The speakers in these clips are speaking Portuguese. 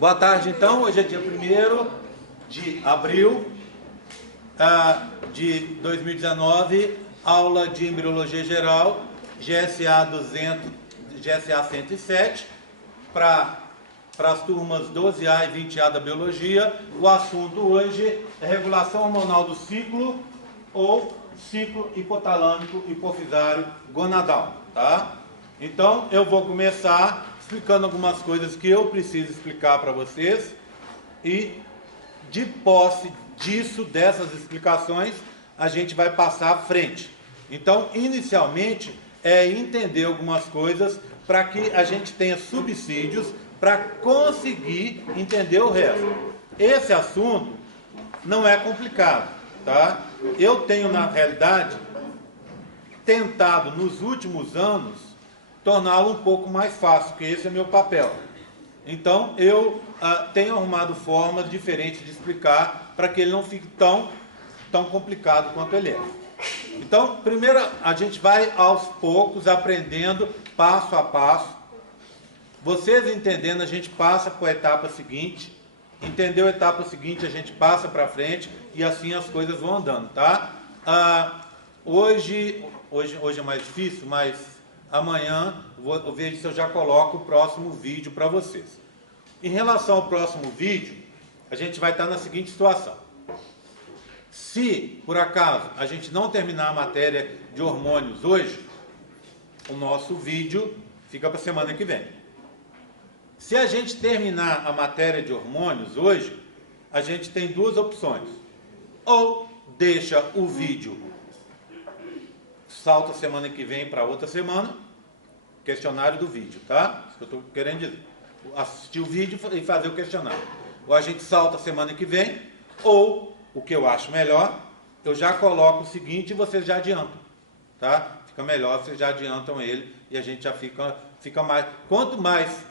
Boa tarde, então. Hoje é dia 1º de abril de 2019, aula de Embriologia Geral, GSA 107, para as turmas 12A e 20A da Biologia. O assunto hoje é regulação hormonal do ciclo ou ciclo hipotalâmico hipofisário gonadal, tá? Então, eu vou começar explicando algumas coisas que eu preciso explicar para vocês e, de posse dessas explicações, a gente vai passar à frente. Então, inicialmente, é entender algumas coisas para que a gente tenha subsídios para conseguir entender o resto. Esse assunto não é complicado, tá? Eu tenho, na realidade, tentado, nos últimos anos, torná-lo um pouco mais fácil, que esse é meu papel. Então, eu tenho arrumado formas diferentes de explicar para que ele não fique tão complicado quanto ele é. Então, primeiro, a gente vai aos poucos aprendendo passo a passo. Vocês entendendo, a gente passa para a etapa seguinte. Entendeu a etapa seguinte, a gente passa para frente e assim as coisas vão andando, tá? Hoje é mais difícil, mas amanhã eu vejo se eu já coloco o próximo vídeo para vocês. Em relação ao próximo vídeo, a gente vai estar na seguinte situação. Se, por acaso, a gente não terminar a matéria de hormônios hoje, o nosso vídeo fica para a semana que vem. Se a gente terminar a matéria de hormônios hoje, a gente tem duas opções. Ou deixa o vídeo, salta semana que vem para outra semana, questionário do vídeo, tá? Isso que eu estou querendo dizer. Assistir o vídeo e fazer o questionário. Ou a gente salta semana que vem, ou, o que eu acho melhor, eu já coloco o seguinte e vocês já adiantam, tá? Fica melhor, vocês já adiantam ele e a gente já fica mais... Quanto mais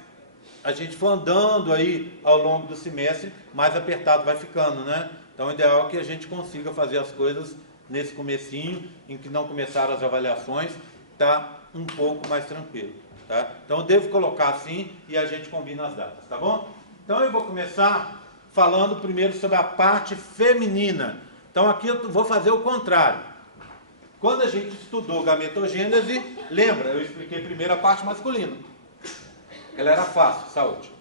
a gente for andando aí ao longo do semestre, mais apertado vai ficando, né? Então, o ideal é que a gente consiga fazer as coisas nesse comecinho, em que não começaram as avaliações, tá um pouco mais tranquilo, tá? Então, eu devo colocar assim e a gente combina as datas, tá bom? Então, eu vou começar falando primeiro sobre a parte feminina. Então, aqui eu vou fazer o contrário. Quando a gente estudou gametogênese, lembra, eu expliquei primeiro a parte masculina. Ela era fácil, saúde.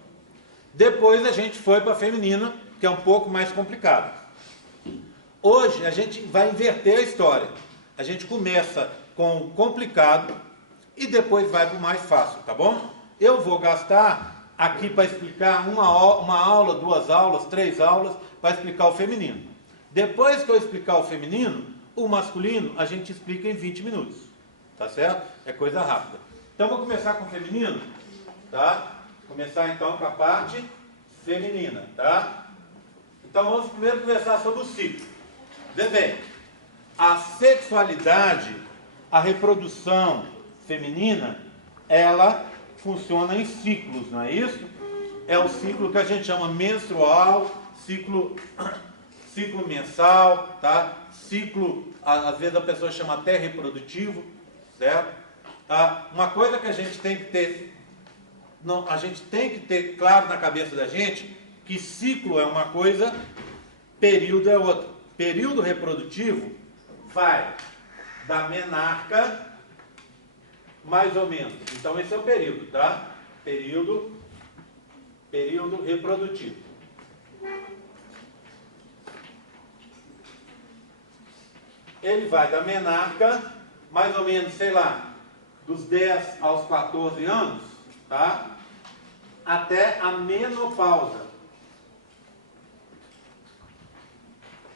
Depois a gente foi para a feminina, que é um pouco mais complicado. Hoje a gente vai inverter a história. A gente começa com o complicado e depois vai para o mais fácil, tá bom? Eu vou gastar aqui para explicar uma aula, 2 aulas, 3 aulas, para explicar o feminino. Depois que eu explicar o feminino, o masculino a gente explica em 20 minutos, tá certo? É coisa rápida. Então vou começar com o feminino. Tá? Começar então com a parte feminina, tá? Então vamos primeiro conversar sobre o ciclo. Vê bem, a sexualidade, a reprodução feminina, ela funciona em ciclos, não é isso? É o ciclo que a gente chama menstrual, ciclo mensal, tá? Ciclo, às vezes a pessoa chama até reprodutivo, certo? Uma coisa que a gente tem que ter a gente tem que ter claro na cabeça da gente que ciclo é uma coisa, período é outra. Período reprodutivo vai da menarca, mais ou menos. Então esse é o período, tá? Período reprodutivo. Ele vai da menarca, mais ou menos, sei lá, dos 10 aos 14 anos, tá? Até a menopausa.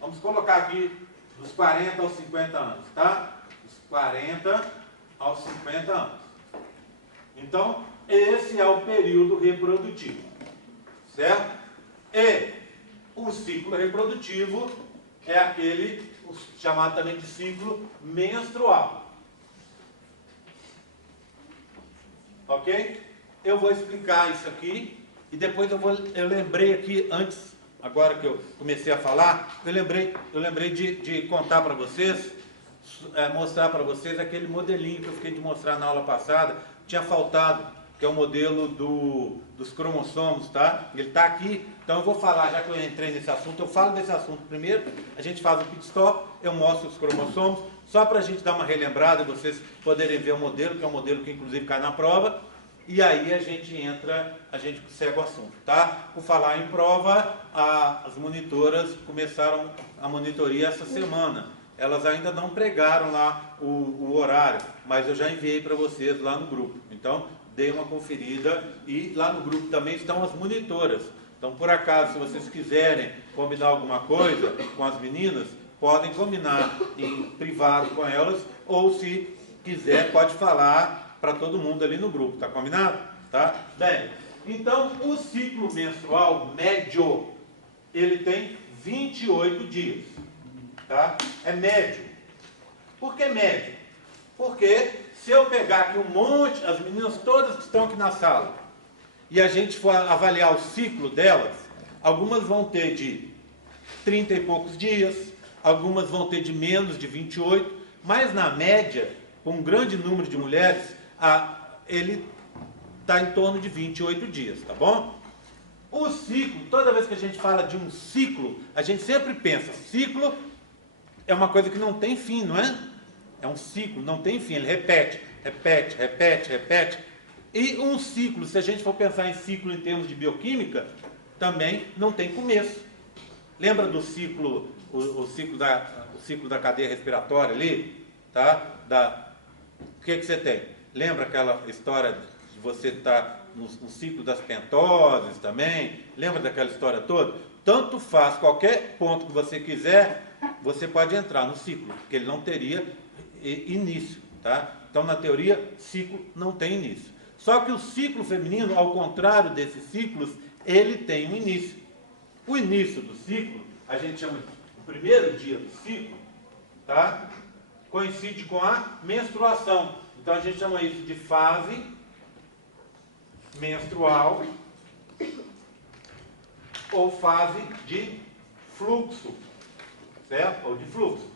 Vamos colocar aqui dos 40 aos 50 anos, tá? Dos 40 aos 50 anos. Então, esse é o período reprodutivo, certo? E o ciclo reprodutivo é aquele chamado também de ciclo menstrual. Ok? Eu vou explicar isso aqui e depois eu lembrei aqui antes, agora que eu comecei a falar, eu lembrei de contar para vocês, mostrar para vocês aquele modelinho que eu fiquei de mostrar na aula passada. Tinha faltado que é o modelo dos cromossomos, tá? Ele está aqui, então eu vou falar, já que eu entrei nesse assunto, eu falo desse assunto primeiro, a gente faz o pit stop, eu mostro os cromossomos, só para a gente dar uma relembrada e vocês poderem ver o modelo, que é um modelo que inclusive cai na prova, e aí a gente segue o assunto, tá? Por falar em prova, as monitoras começaram a monitoria essa semana. Elas ainda não pregaram lá o horário, mas eu já enviei para vocês lá no grupo. Então, dei uma conferida e lá no grupo também estão as monitoras. Então, por acaso, se vocês quiserem combinar alguma coisa com as meninas, podem combinar em privado com elas, ou se quiser, pode falar para todo mundo ali no grupo, tá combinado? Tá? Bem, então o ciclo menstrual médio, ele tem 28 dias, tá? É médio. Por que médio? Porque se eu pegar aqui um monte, as meninas todas que estão aqui na sala, e a gente for avaliar o ciclo delas, algumas vão ter de 30 e poucos dias, algumas vão ter de menos de 28, mas na média, com um grande número de mulheres, ele está em torno de 28 dias, tá bom? O ciclo, toda vez que a gente fala de um ciclo, a gente sempre pensa, ciclo é uma coisa que não tem fim, não é? É um ciclo, não tem fim, ele repete, repete, repete, repete. E um ciclo, se a gente for pensar em ciclo em termos de bioquímica, também não tem começo. Lembra do ciclo, o ciclo da cadeia respiratória ali? Tá? O que você tem? Lembra aquela história de você estar no ciclo das pentoses também? Lembra daquela história toda? Tanto faz, qualquer ponto que você quiser, você pode entrar no ciclo, porque ele não teria início, tá? Então, na teoria, ciclo não tem início. Só que o ciclo feminino, ao contrário desses ciclos, ele tem um início. O início do ciclo, a gente chama de o primeiro dia do ciclo, tá? Coincide com a menstruação. Então, a gente chama isso de fase menstrual ou fase de fluxo, certo? Ou de fluxo.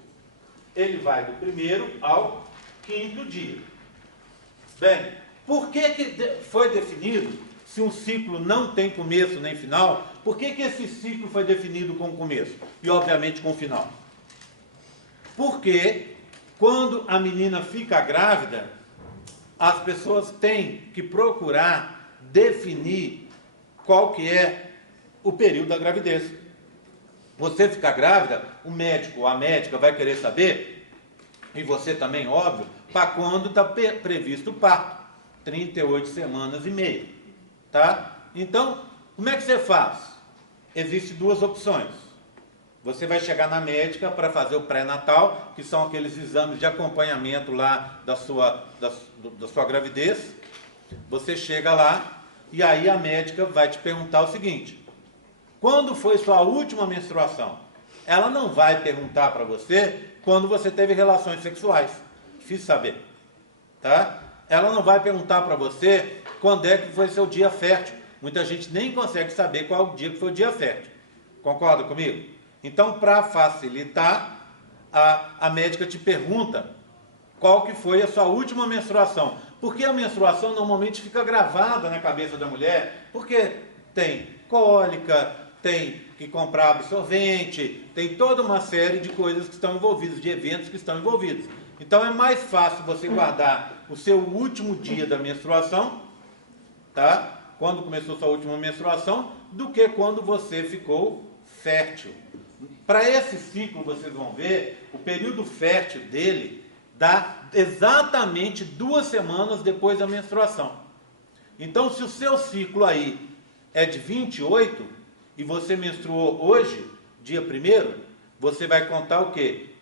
Ele vai do primeiro ao quinto dia. Bem, por que foi definido, se um ciclo não tem começo nem final, por que esse ciclo foi definido com começo? E, obviamente, com final? Porque, quando a menina fica grávida, as pessoas têm que procurar definir qual que é o período da gravidez. Você ficar grávida, o médico ou a médica vai querer saber, e você também, óbvio, para quando está previsto o parto. 38 semanas e meia. Tá? Então, como é que você faz? Existem duas opções. Você vai chegar na médica para fazer o pré-natal, que são aqueles exames de acompanhamento lá da sua gravidez. Você chega lá e aí a médica vai te perguntar o seguinte: quando foi sua última menstruação? Ela não vai perguntar para você quando você teve relações sexuais. Difícil saber. Tá? Ela não vai perguntar para você quando é que foi seu dia fértil. Muita gente nem consegue saber qual o dia que foi o dia fértil. Concorda comigo? Então, para facilitar, a médica te pergunta qual que foi a sua última menstruação. Porque a menstruação normalmente fica gravada na cabeça da mulher, porque tem cólica, tem que comprar absorvente, tem toda uma série de coisas que estão envolvidas, de eventos que estão envolvidos. Então é mais fácil você guardar o seu último dia da menstruação, tá? Quando começou sua última menstruação, do que quando você ficou fértil. Para esse ciclo, vocês vão ver, o período fértil dele dá exatamente 2 semanas depois da menstruação. Então, se o seu ciclo aí é de 28 e você menstruou hoje, dia 1º, você vai contar o quê?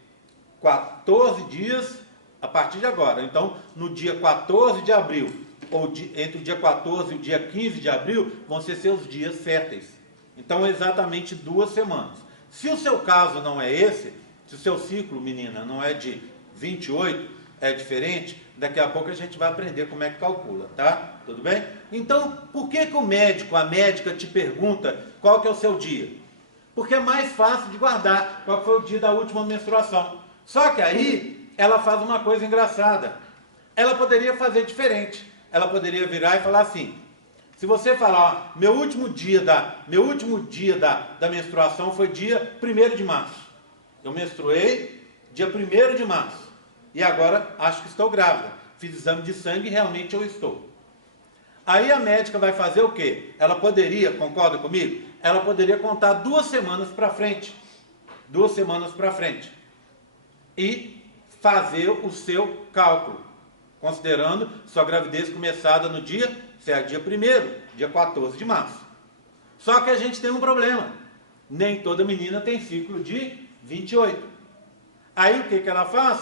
14 dias a partir de agora. Então, no dia 14 de abril, ou entre o dia 14 e o dia 15 de abril, vão ser seus dias férteis. Então, exatamente 2 semanas. Se o seu caso não é esse, se o seu ciclo, menina, não é de 28, é diferente, daqui a pouco a gente vai aprender como é que calcula, tá? Tudo bem? Então, por que o médico, a médica te pergunta qual que é o seu dia? Porque é mais fácil de guardar qual foi o dia da última menstruação. Só que aí, ela faz uma coisa engraçada. Ela poderia fazer diferente. ela poderia virar e falar assim: se você falar, ó, meu último dia da menstruação foi dia 1º de março. Eu menstruei dia 1º de março. E agora acho que estou grávida. Fiz exame de sangue e realmente eu estou. Aí a médica vai fazer o quê? Ela poderia, concorda comigo? Ela poderia contar 2 semanas para frente. 2 semanas para frente. E fazer o seu cálculo, considerando sua gravidez começada no dia 1º, dia 14 de março. Só que a gente tem um problema. Nem toda menina tem ciclo de 28. Aí o que ela faz?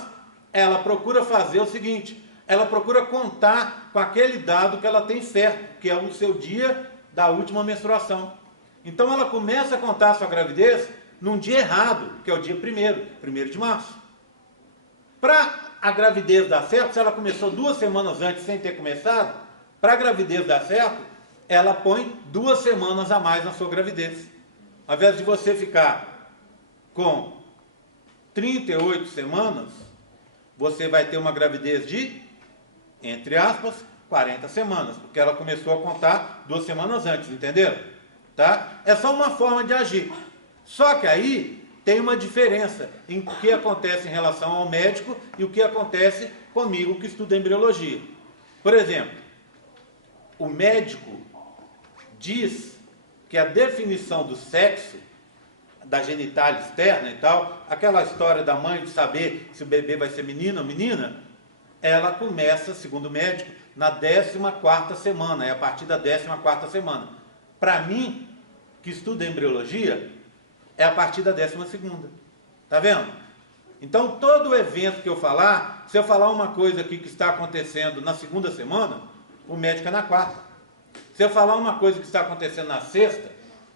Ela procura fazer o seguinte: ela procura contar com aquele dado que ela tem certo, que é o seu dia da última menstruação. Então ela começa a contar a sua gravidez num dia errado, que é o dia 1º de março. Para a gravidez dar certo, se ela começou 2 semanas antes sem ter começado, para a gravidez dar certo, ela põe 2 semanas a mais na sua gravidez. Ao invés de você ficar com 38 semanas, você vai ter uma gravidez de, entre aspas, 40 semanas, porque ela começou a contar 2 semanas antes, entenderam? Tá? É só uma forma de agir. Só que aí tem uma diferença em o que acontece em relação ao médico e o que acontece comigo que estuda embriologia. Por exemplo, o médico diz que a definição do sexo, da genitália externa e tal, aquela história da mãe de saber se o bebê vai ser menino ou menina, ela começa, segundo o médico, na 14ª semana, é a partir da 14ª semana. Para mim, que estuda embriologia, é a partir da 12ª. Tá vendo? Então, todo evento que eu falar, se eu falar uma coisa aqui que está acontecendo na 2ª semana, o médico é na 4ª. Se eu falar uma coisa que está acontecendo na 6ª,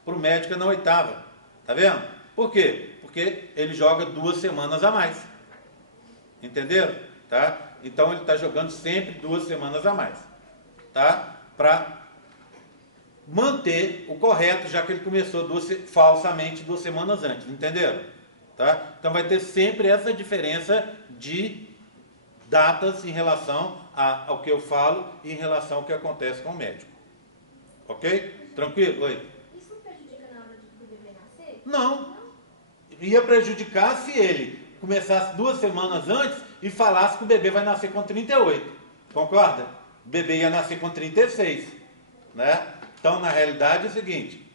para o médico é na 8ª. Tá vendo? Por quê? Porque ele joga 2 semanas a mais. Entenderam? Tá? Então ele está jogando sempre 2 semanas a mais. Tá? Para manter o correto, já que ele começou falsamente 2 semanas antes. Entenderam? Tá? Então vai ter sempre essa diferença de datas em relação ao que eu falo e em relação ao que acontece com o médico. Ok? Tranquilo? Oi? Isso não prejudica na hora do bebê nascer? Não. Ia prejudicar se ele começasse 2 semanas antes e falasse que o bebê vai nascer com 38. Concorda? O bebê ia nascer com 36. Né? Então, na realidade, é o seguinte: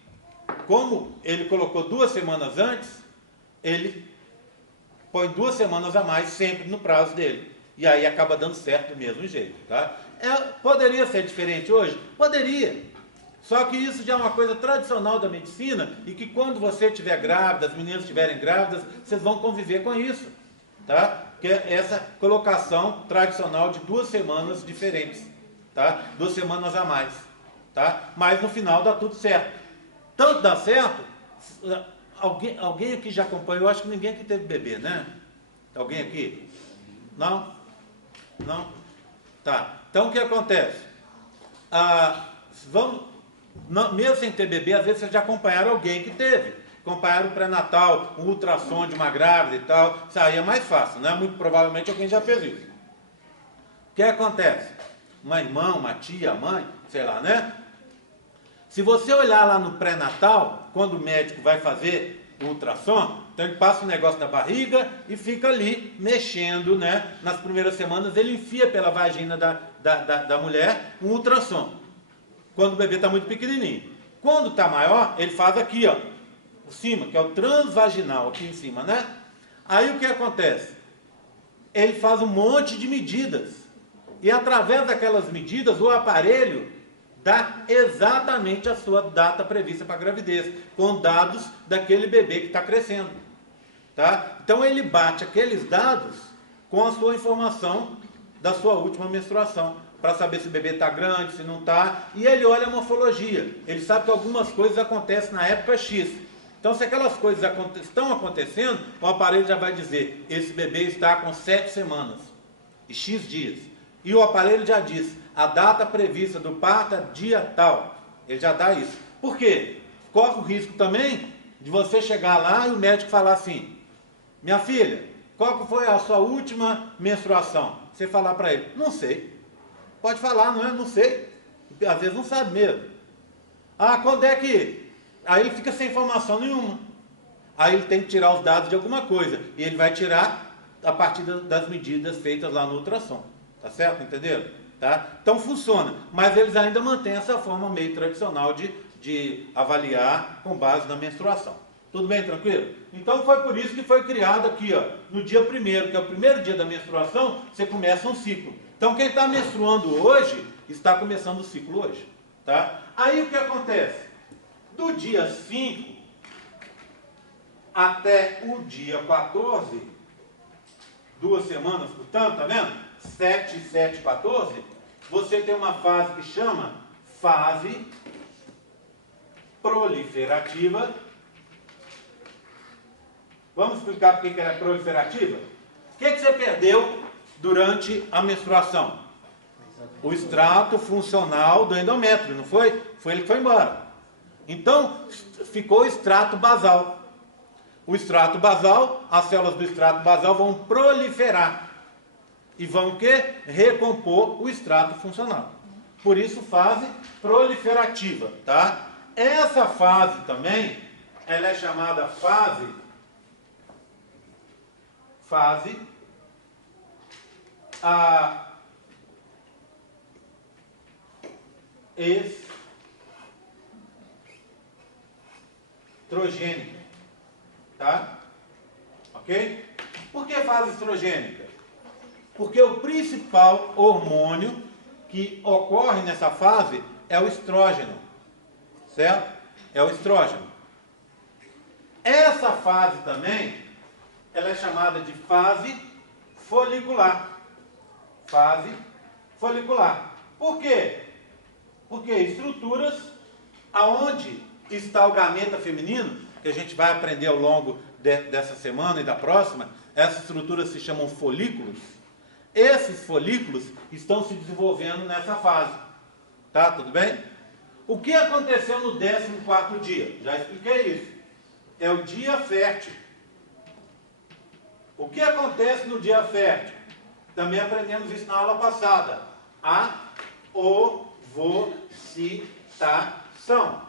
como ele colocou 2 semanas antes, ele põe 2 semanas a mais sempre no prazo dele. E aí acaba dando certo do mesmo jeito. Tá? Poderia ser diferente hoje? Poderia. Só que isso já é uma coisa tradicional da medicina e que quando você estiver grávida, as meninas estiverem grávidas, vocês vão conviver com isso. Tá? Que é essa colocação tradicional de 2 semanas diferentes. Tá? 2 semanas a mais. Tá? Mas no final dá tudo certo. Tanto dá certo, alguém aqui já acompanhou, eu acho que ninguém aqui teve bebê, né? Alguém aqui? Não? Não? Tá. Então o que acontece? Mesmo sem ter bebê, às vezes vocês já acompanharam alguém que teve. Acompanharam o pré-natal, um ultrassom de uma grávida e tal. Isso aí é mais fácil, né? Muito provavelmente alguém já fez isso. O que acontece? Uma irmã, uma tia, mãe, sei lá, né? Se você olhar lá no pré-natal, quando o médico vai fazer o ultrassom, então ele passa um negócio na barriga e fica ali mexendo, né? Nas primeiras semanas ele enfia pela vagina da mulher um ultrassom. Quando o bebê está muito pequenininho. Quando está maior, ele faz aqui, ó, por cima, que é o transvaginal, aqui em cima, né? Aí o que acontece? Ele faz um monte de medidas. E através daquelas medidas, o aparelho dá exatamente a sua data prevista para a gravidez, com dados daquele bebê que está crescendo. Tá? Então ele bate aqueles dados com a sua informação da sua última menstruação, para saber se o bebê está grande, se não está, e ele olha a morfologia, ele sabe que algumas coisas acontecem na época X. Então se aquelas coisas estão acontecendo, o aparelho já vai dizer, esse bebê está com 7 semanas e X dias. E o aparelho já diz, a data prevista do parto é dia tal. Ele já dá isso. Por quê? Corre o risco também de você chegar lá e o médico falar assim, minha filha, qual que foi a sua última menstruação? Você falar para ele, não sei. Pode falar, não é? Não sei. Às vezes não sabe mesmo. Ah, quando é que... Aí ele fica sem informação nenhuma. Aí ele tem que tirar os dados de alguma coisa. E ele vai tirar a partir das medidas feitas lá no ultrassom. Tá certo? Entenderam? Tá? Então funciona. Mas eles ainda mantêm essa forma meio tradicional de avaliar com base na menstruação. Tudo bem, tranquilo? Então foi por isso que foi criado aqui, ó, no dia 1º, que é o primeiro dia da menstruação, você começa um ciclo. Então quem está menstruando hoje, está começando o ciclo hoje. Tá? Aí o que acontece? Do dia 5 até o dia 14, 2 semanas, portanto, tá vendo? 7, 7, 14, você tem uma fase que chama fase proliferativa. Vamos explicar por que ela é proliferativa? O que você perdeu durante a menstruação? O extrato funcional do endométrio, não foi? Foi ele que foi embora. Então, ficou o extrato basal. O extrato basal, as células do extrato basal vão proliferar. E vão o quê? Recompor o extrato funcional. Por isso, fase proliferativa, tá? Essa fase também, ela é chamada fase estrogênica, tá? Ok? Por que fase estrogênica? Porque o principal hormônio que ocorre nessa fase é o estrógeno, certo? É o estrógeno. Essa fase também, ela é chamada de fase folicular. Fase folicular. Por quê? Porque estruturas aonde está o gameta feminino, que a gente vai aprender ao longo dessa semana e da próxima, essas estruturas se chamam folículos. Esses folículos estão se desenvolvendo nessa fase. Tá? Tudo bem? O que aconteceu no 14º dia? Já expliquei isso. É o dia fértil. O que acontece no dia fértil? Também aprendemos isso na aula passada. A ovocitação.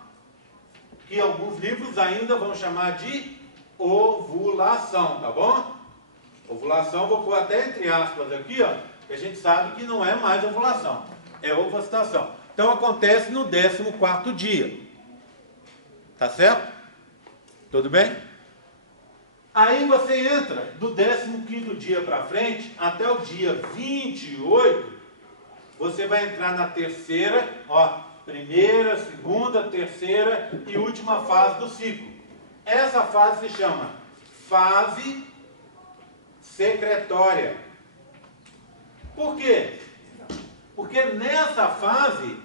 Que alguns livros ainda vão chamar de ovulação, tá bom? Ovulação, vou pôr até entre aspas aqui, ó, que a gente sabe que não é mais ovulação, é ovocitação. Então acontece no 14º dia. Tá certo? Tudo bem? Aí você entra do 15º dia para frente, até o dia 28, você vai entrar na terceira, ó, primeira, segunda, terceira e última fase do ciclo. Essa fase se chama fase secretória. Por quê? Porque nessa fase,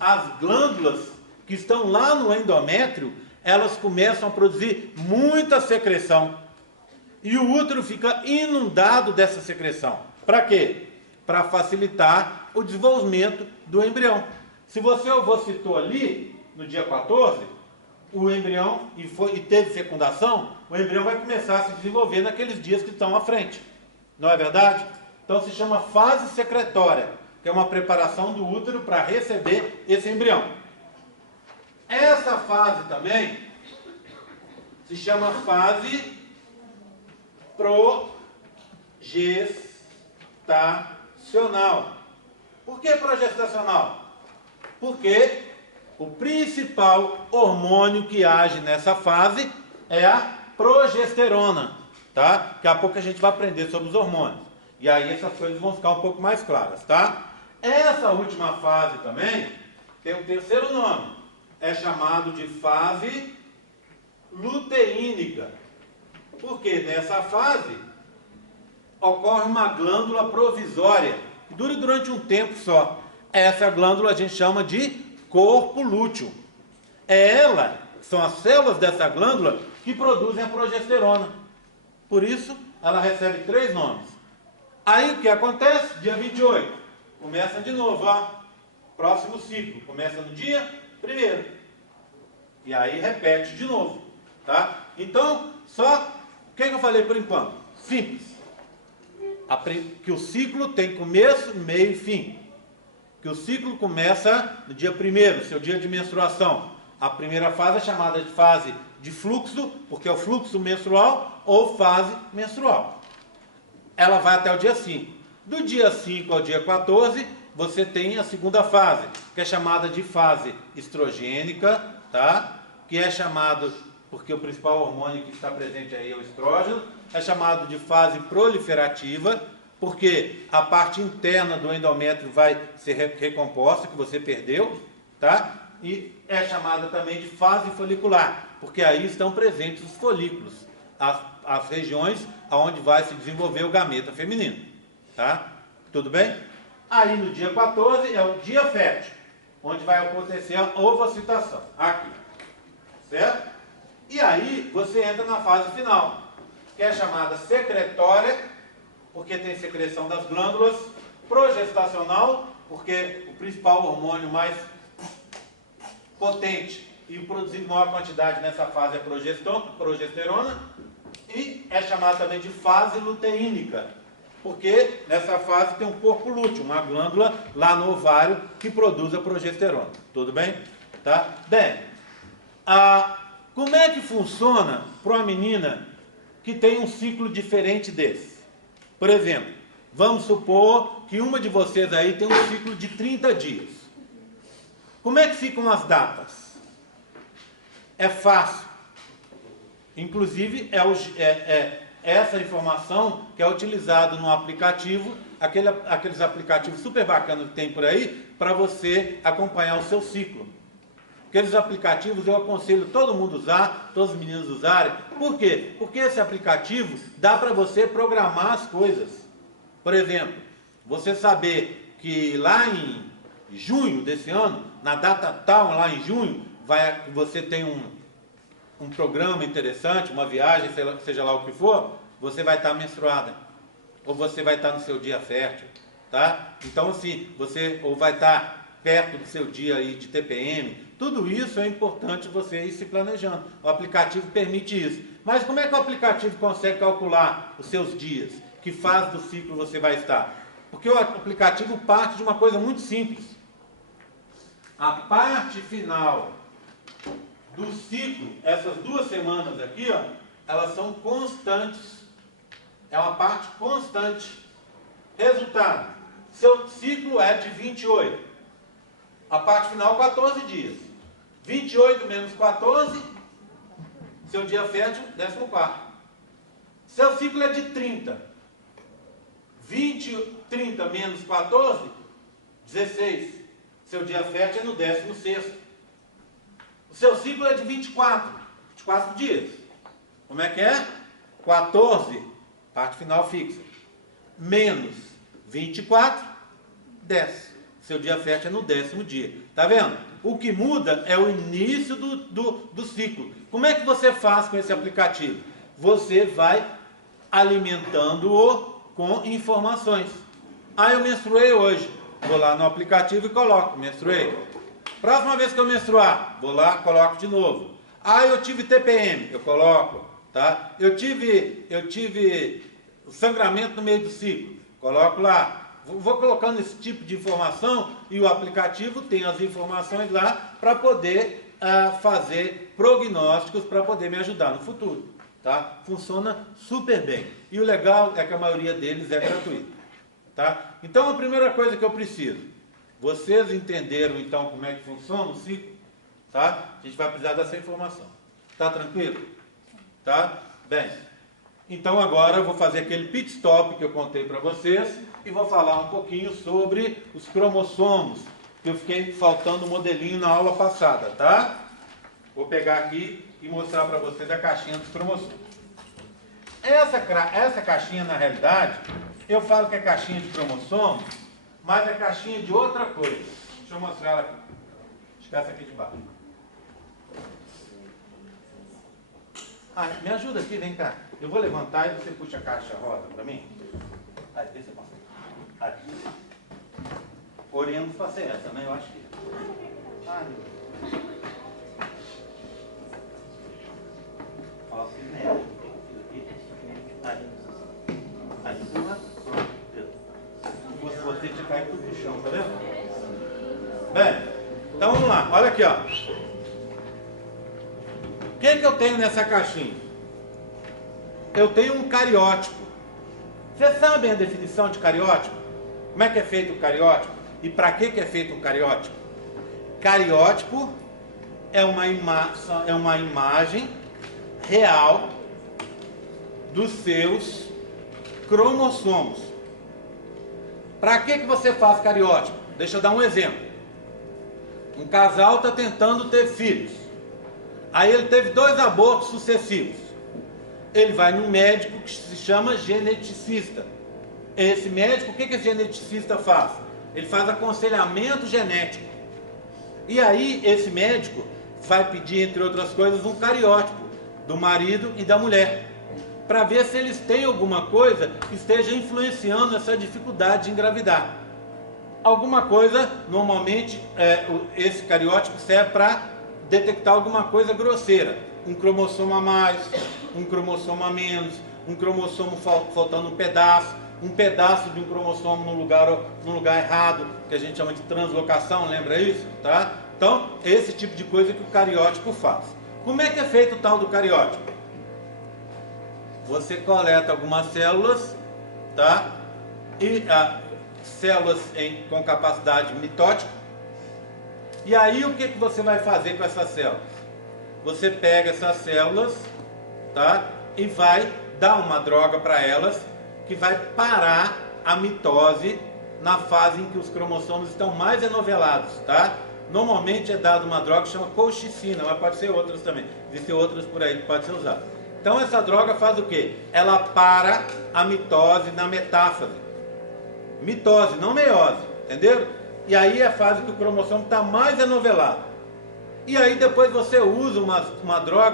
as glândulas que estão lá no endométrio, elas começam a produzir muita secreção. E o útero fica inundado dessa secreção. Para quê? Para facilitar o desenvolvimento do embrião. Se você ovocitou ali, no dia 14, o embrião, e teve fecundação, o embrião vai começar a se desenvolver naqueles dias que estão à frente. Não é verdade? Então se chama fase secretória, que é uma preparação do útero para receber esse embrião. Essa fase também se chama fase progestacional. Por que progestacional? Porque o principal hormônio que age nessa fase é a progesterona, tá? Daqui a pouco a gente vai aprender sobre os hormônios. E aí essas coisas vão ficar um pouco mais claras, tá? Essa última fase também tem um terceiro nome. É chamado de fase luteínica. Porque nessa fase ocorre uma glândula provisória, que dura durante um tempo só. Essa glândula a gente chama de corpo lúteo. São as células dessa glândula que produzem a progesterona. Por isso, ela recebe 3 nomes. Aí o que acontece? Dia 28, começa de novo, ó. Próximo ciclo, começa no dia 1º. E aí repete de novo, tá? Então, só o que eu falei por enquanto? Simples. Que o ciclo tem começo, meio e fim. Que que o ciclo começa no dia 1º, seu dia de menstruação. A primeira fase é chamada de fase de fluxo, porque é o fluxo menstrual, ou fase menstrual. Ela vai até o dia 5. Do dia 5 ao dia 14, você tem a segunda fase, que é chamada de fase estrogênica, tá? Que é chamado, porque o principal hormônio que está presente aí é o estrógeno, é chamado de fase proliferativa, porque a parte interna do endométrio vai ser recomposta, que você perdeu, tá? E é chamada também de fase folicular, porque aí estão presentes os folículos, as regiões onde vai se desenvolver o gameta feminino, tá? Tudo bem? Aí no dia 14 é o dia fértil, onde vai acontecer a ovocitação, aqui, certo? E aí você entra na fase final, que é chamada secretória, porque tem secreção das glândulas, progestacional, porque o principal hormônio mais potente e produzido maior quantidade nessa fase é progesterona, e é chamada também de fase luteínica, porque nessa fase tem um corpo lúteo, uma glândula lá no ovário que produz a progesterona. Tudo bem? Tá? Bem, como é que funciona para uma menina que tem um ciclo diferente desse? Por exemplo, vamos supor que uma de vocês aí tem um ciclo de 30 dias. Como é que ficam as datas? É fácil. Inclusive, essa informação que é utilizada no aplicativo, aqueles aplicativos super bacanas que tem por aí, para você acompanhar o seu ciclo. Aqueles aplicativos eu aconselho todo mundo usar, todos os meninos usarem. Por quê? Porque esse aplicativo dá para você programar as coisas. Por exemplo, você saber que lá em junho desse ano, na data tal, lá em junho, você tem um programa interessante, uma viagem, seja lá o que for, você vai estar menstruada. Ou você vai estar no seu dia fértil. Tá? Então, assim, você ou vai estar perto do seu dia aí de TPM. Tudo isso é importante você ir se planejando. O aplicativo permite isso. Mas como é que o aplicativo consegue calcular os seus dias? Que fase do ciclo você vai estar? Porque o aplicativo parte de uma coisa muito simples. A parte final do ciclo, essas 2 semanas aqui, ó, elas são constantes. É uma parte constante. Resultado, seu ciclo é de 28. A parte final, 14 dias. 28 menos 14, seu dia fértil, 14º. Seu ciclo é de 30. 30 menos 14, 16. Seu dia fértil é no 16º. O seu ciclo é de 24 dias. Como é que é? 14, parte final fixa. Menos 24, 10. Seu dia fértil é no 10º dia. Tá vendo? O que muda é o início do ciclo. Como é que você faz com esse aplicativo? Você vai alimentando-o com informações. Eu menstruei hoje. Vou lá no aplicativo e coloco, menstruei. Próxima vez que eu menstruar, vou lá, coloco de novo. Eu tive TPM, eu coloco, tá? Eu tive sangramento no meio do ciclo, coloco lá. Vou colocando esse tipo de informação e o aplicativo tem as informações lá para poder fazer prognósticos para poder me ajudar no futuro, tá? Funciona super bem. E o legal é que a maioria deles é gratuito, tá? Então a primeira coisa que eu preciso, vocês entenderam então como é que funciona o ciclo, tá? A gente vai precisar dessa informação. Tá tranquilo? Tá? Bem, então agora eu vou fazer aquele pit stop que eu contei para vocês e vou falar um pouquinho sobre os cromossomos, que eu fiquei faltando um modelinho na aula passada, tá? Vou pegar aqui e mostrar para vocês a caixinha dos cromossomos. Essa caixinha, na realidade, eu falo que é caixinha de cromossomos, mas é caixinha de outra coisa. Deixa eu mostrar ela aqui. Deixa eu essa aqui de baixo. Me ajuda aqui, vem cá. Eu vou levantar e você puxa a caixa rosa para mim. Deixa eu passar. Aqui. Oriemos para ser essa, né? Eu acho que. Ó, fiz nela. Aí em cima, pronto. Você te cai tudo no chão, tá vendo? Bem, então vamos lá, olha aqui, ó. O que eu tenho nessa caixinha? Eu tenho um cariótipo. Vocês sabem a definição de cariótipo? Como é que é feito o cariótipo? E para que é feito um cariótipo? Cariótipo é uma imagem real dos seus cromossomos. Para que você faz cariótipo? Deixa eu dar um exemplo. Um casal está tentando ter filhos. Aí ele teve 2 abortos sucessivos. Ele vai num médico que se chama geneticista. Esse médico, o que esse geneticista faz? Ele faz aconselhamento genético. E aí esse médico vai pedir, entre outras coisas, um cariótipo do marido e da mulher, para ver se eles têm alguma coisa que esteja influenciando essa dificuldade de engravidar. Alguma coisa, normalmente, esse cariótipo serve para detectar alguma coisa grosseira. Um cromossomo a mais, um cromossomo a menos, um cromossomo faltando um pedaço de um cromossomo no lugar errado, que a gente chama de translocação, lembra isso? Tá? Então, esse tipo de coisa que o cariótipo faz. Como é que é feito o tal do cariótipo? Você coleta algumas células, tá? E células com capacidade mitótica. E aí o que você vai fazer com essas células? Você pega essas células, tá? E vai dar uma droga para elas que vai parar a mitose na fase em que os cromossomos estão mais enovelados, tá? Normalmente é dada uma droga que chama colchicina, mas pode ser outras também. Existem outras por aí que pode ser usada. Então essa droga faz o quê? Ela para a mitose na metáfase. Mitose, não meiose, entenderam? E aí é a fase que o cromossomo está mais enovelado. E aí depois você usa uma droga